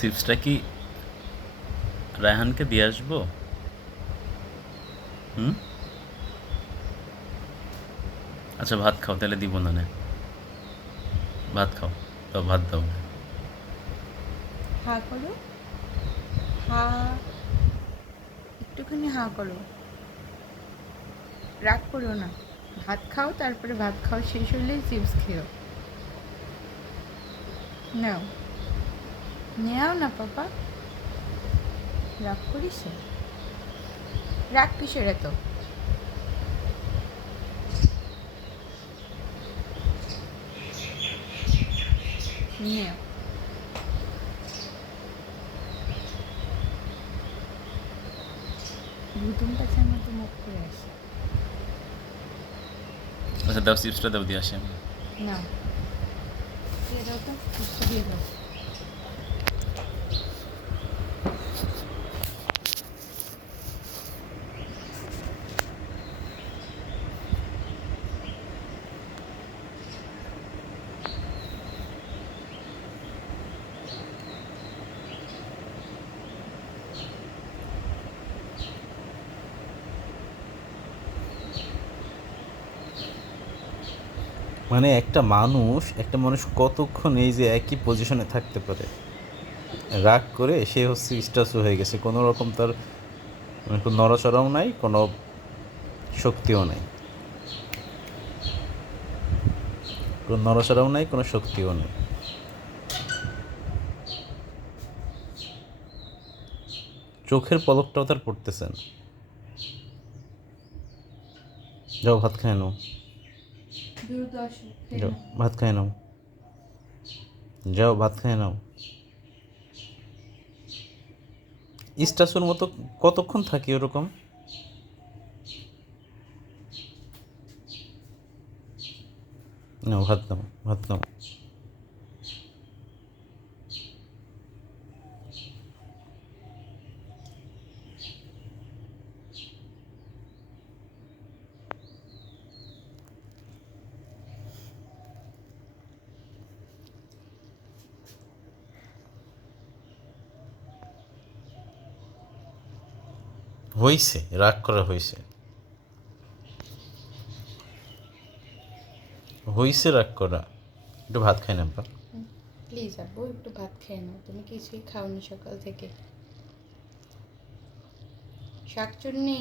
চিপসটা কি রায়হানকে দিয়ে আসবো? হুম? আচ্ছা ভাত খাও, তাহলে দিব না নে। ভাত খাও, দাও ভাত দাও। হা করো, হা, একটুখানি হা করো, রাগ করো না। ভাত খাও, তারপরে ভাত খাও শেষ হলেই চিপস খেও। নাও, নেও না পাপা, রাগ করিস না। রাগ কিসের এত? নেও। ভুতুম পাচার মতো মুখ করে আসে। আচ্ছা দাও, চিপসটা দাও, দিয়ে আসি আমি। নাও, দিয়ে দাও তো, চিপসটা দিয়ে দাও। মানে একটা মানুষ কতক্ষণ এই যে একই পজিশনে থাকতে পারে? রাগ করে সে হচ্ছে স্ট্যাচু হয়ে গেছে, কোনো রকম তার মানে কোনো নড়াচড়াও নাই, কোনো শক্তিও নাই, কোনো নড়াচড়াও নাই, কোনো শক্তিও নেই। চোখের পলকটাও তার পড়তেছে না। যাও ভাত খায় নাও, দ্রুত আসো, খেয়ে যাও নাও। ভাত খায় নাও, যাও ভাত খায় নাও। স্ট্যাচুর মতো কতক্ষণ থাকি ওরকম? নাও ভাত নাও, ভাত নাও। হইছে, রাগ করা হইছে, হইছে রাগ করা। একটু ভাত খাই না বা? প্লিজ আব্বু, একটু ভাত খেয়ে নাও, তুমি কিছুই খাওনি সকাল থেকে। শাকচুন্নি,